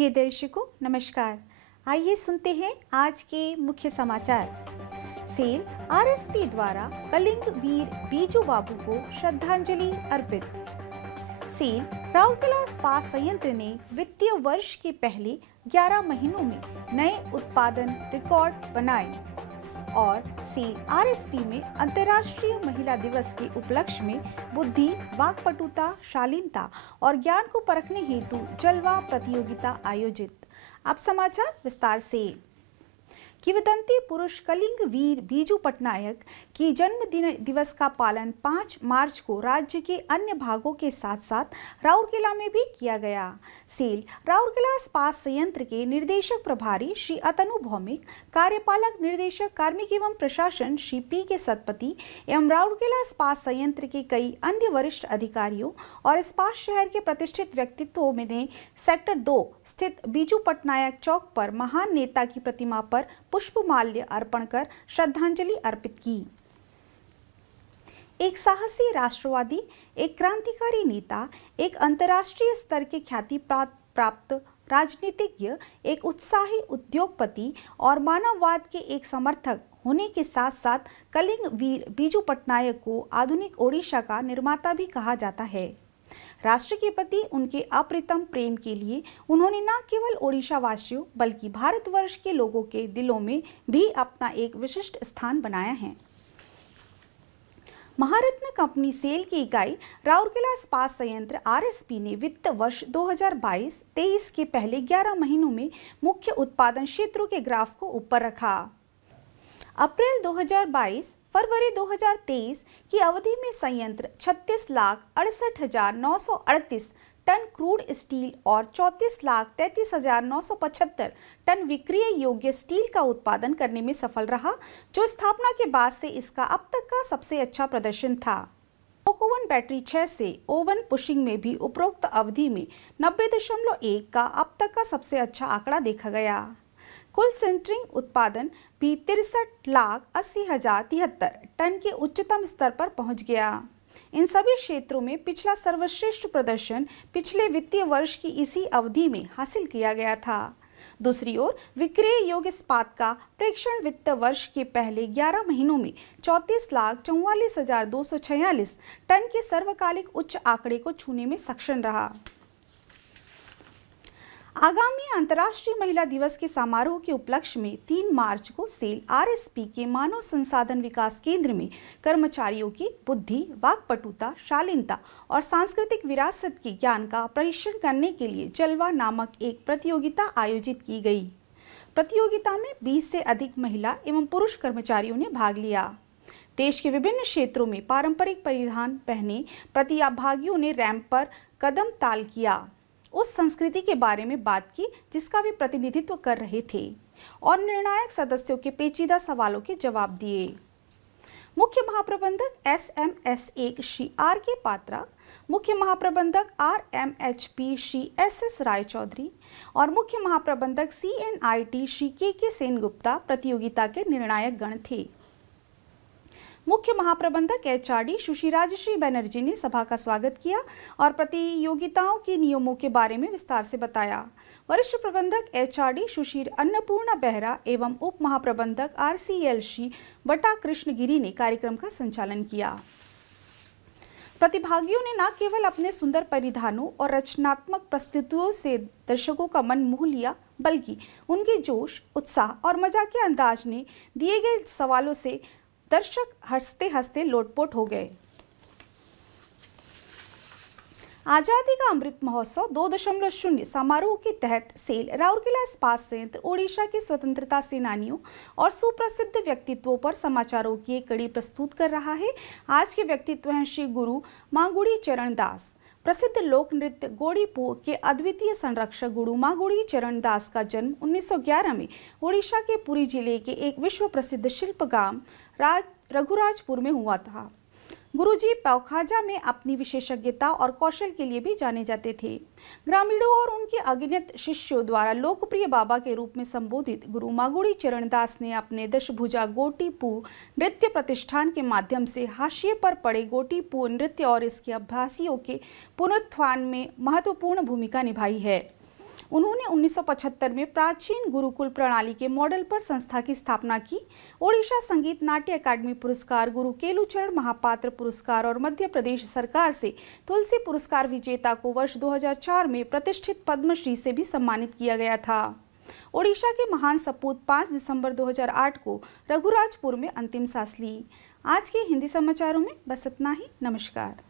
प्रिय दर्शकों नमस्कार। आइए सुनते हैं आज के मुख्य समाचार। सेल आरएसपी द्वारा कलिंग वीर बीजू बाबू को श्रद्धांजलि अर्पित। सेल राउरकेला इस्पात संयंत्र ने वित्तीय वर्ष के पहले 11 महीनों में नए उत्पादन रिकॉर्ड बनाए। और सेल आरएसपी में अंतर्राष्ट्रीय महिला दिवस के उपलक्ष्य में बुद्धि, वाक्पटुता, शालीनता और ज्ञान को परखने हेतु जलवा प्रतियोगिता आयोजित। अब समाचार विस्तार से। किंवदंती पुरुष कलिंग वीर बीजू पटनायक की जन्म दिवस का पालन 5 मार्च को राज्य के अन्य भागों के साथ साथ राउरकेला में भी किया गया। सेल राउरकेला इस्पात संयंत्र के निर्देशक प्रभारी श्री अतनु भौमिक, कार्यपालक निर्देशक कार्मिक एवं प्रशासन श्री पी के सतपति एवं राउरकेला इस्पात संयंत्र के कई अन्य वरिष्ठ अधिकारियों और इस्पात शहर के प्रतिष्ठित व्यक्तित्वों ने सेक्टर 2 स्थित बीजू पटनायक चौक पर महान नेता की प्रतिमा पर पुष्पमाल्य अर्पण कर श्रद्धांजलि अर्पित की। एक साहसी राष्ट्रवादी, एक क्रांतिकारी नेता, एक अंतर्राष्ट्रीय स्तर के ख्याति प्राप्त राजनीतिज्ञ, एक उत्साही उद्योगपति और मानववाद के एक समर्थक होने के साथ साथ कलिंग वीर बीजू पटनायक को आधुनिक ओडिशा का निर्माता भी कहा जाता है। राष्ट्र के प्रति उनके अप्रतिम प्रेम के लिए उन्होंने न केवल ओडिशा वासियों बल्कि भारतवर्ष के लोगों के दिलों में भी अपना एक विशिष्ट स्थान बनाया है। महारत्न कंपनी सेल की इकाई राउरकेला इस्पात संयंत्र आरएसपी ने वित्त वर्ष 2022-23 के पहले 11 महीनों में मुख्य उत्पादन क्षेत्रों के ग्राफ को ऊपर रखा। अप्रैल 2022 फरवरी 2023 की अवधि में संयंत्र 36,68,938 टन क्रूड स्टील और 34,33,975 टन विक्रय योग्य स्टील का उत्पादन करने में सफल रहा, जो स्थापना के बाद से इसका अब तक का सबसे अच्छा प्रदर्शन था। कोक ओवन बैटरी 6 से ओवन पुशिंग में भी उपरोक्त अवधि में 90.1 का अब तक का सबसे अच्छा आंकड़ा देखा गया। कुल सिंटरिंग उत्पादन भी 63,80,073 टन के उच्चतम स्तर पर पहुंच गया। इन सभी क्षेत्रों में पिछला सर्वश्रेष्ठ प्रदर्शन पिछले वित्तीय वर्ष की इसी अवधि में हासिल किया गया था। दूसरी ओर विक्रय योग्य इस्पात का प्रेक्षण वित्त वर्ष के पहले 11 महीनों में 34,44,246 टन के सर्वकालिक उच्च आंकड़े को छूने में सक्षम रहा। आगामी अंतर्राष्ट्रीय महिला दिवस के समारोह के उपलक्ष्य में 3 मार्च को सेल आरएसपी के मानव संसाधन विकास केंद्र में कर्मचारियों की बुद्धि, वाक्पटुता, शालीनता और सांस्कृतिक विरासत के ज्ञान का परीक्षण करने के लिए जलवा नामक एक प्रतियोगिता आयोजित की गई। प्रतियोगिता में 20 से अधिक महिला एवं पुरुष कर्मचारियों ने भाग लिया। देश के विभिन्न क्षेत्रों में पारंपरिक परिधान पहने प्रतिभागियों ने रैंप पर कदम ताल किया, उस संस्कृति के बारे में बात की जिसका वे प्रतिनिधित्व कर रहे थे और निर्णायक सदस्यों के पेचीदा सवालों के जवाब दिए। मुख्य महाप्रबंधक SMS1 श्री आर के पात्रा, मुख्य महाप्रबंधक RMHP श्री SS रायचौधरी और मुख्य महाप्रबंधक CNIT श्री के सेनगुप्ता प्रतियोगिता के निर्णायक गण थे। मुख्य महाप्रबंधक HRD सुश्री राजश्री बनर्जी ने सभा का स्वागत किया और प्रतियोगिताओं के नियमों के बारे में विस्तार से बताया। वरिष्ठ प्रबंधक HRD सुश्री अन्नपूर्णा बेहरा एवं उप महाप्रबंधक RCL श्री बटा कृष्णगिरी ने कार्यक्रम का संचालन किया। प्रतिभागियों ने न केवल अपने सुंदर परिधानों और रचनात्मक प्रस्तुतियों से दर्शकों का मन मोह लिया, बल्कि उनके जोश, उत्साह और मजाकिया अंदाज ने दिए गए सवालों से दर्शक हंसते हंसते लोटपोट हो गए। आजादी का अमृत महोत्सव 2.0 समारोह के तहत सेल राउरकेला इस्पात संयंत्र ओडिशा के स्वतंत्रता सेनानियों और सुप्रसिद्ध व्यक्तित्वों पर समाचारों की एक कड़ी प्रस्तुत कर रहा है। आज के व्यक्तित्व हैं श्री गुरु मागुड़ी चरण दास। प्रसिद्ध लोक नृत्य गोड़ीपू के अद्वितीय संरक्षक गुरु मागुड़ी चरण दास का जन्म 1911 में ओडिशा के पुरी जिले के एक विश्व प्रसिद्ध शिल्प गांव रघुराजपुर में हुआ था। गुरुजी पौखाजा में अपनी विशेषज्ञता और कौशल के लिए भी जाने जाते थे। ग्रामीणों और उनके अगणित शिष्यों द्वारा लोकप्रिय बाबा के रूप में संबोधित गुरु मागुड़ी चरण दास ने अपने दशभुजा गोटीपू नृत्य प्रतिष्ठान के माध्यम से हाशिए पर पड़े गोटीपू नृत्य और इसके अभ्यासियों के पुनरुत्थान में महत्वपूर्ण भूमिका निभाई है। उन्होंने 1975 में प्राचीन गुरुकुल प्रणाली के मॉडल पर संस्था की स्थापना की। ओडिशा संगीत नाट्य अकादमी पुरस्कार, गुरु केलुचरण महापात्र पुरस्कार और मध्य प्रदेश सरकार से तुलसी पुरस्कार विजेता को वर्ष 2004 में प्रतिष्ठित पद्मश्री से भी सम्मानित किया गया था। ओडिशा के महान सपूत 5 दिसंबर 2008 को रघुराजपुर में अंतिम सांस ली। आज के हिंदी समाचारों में बस इतना ही। नमस्कार।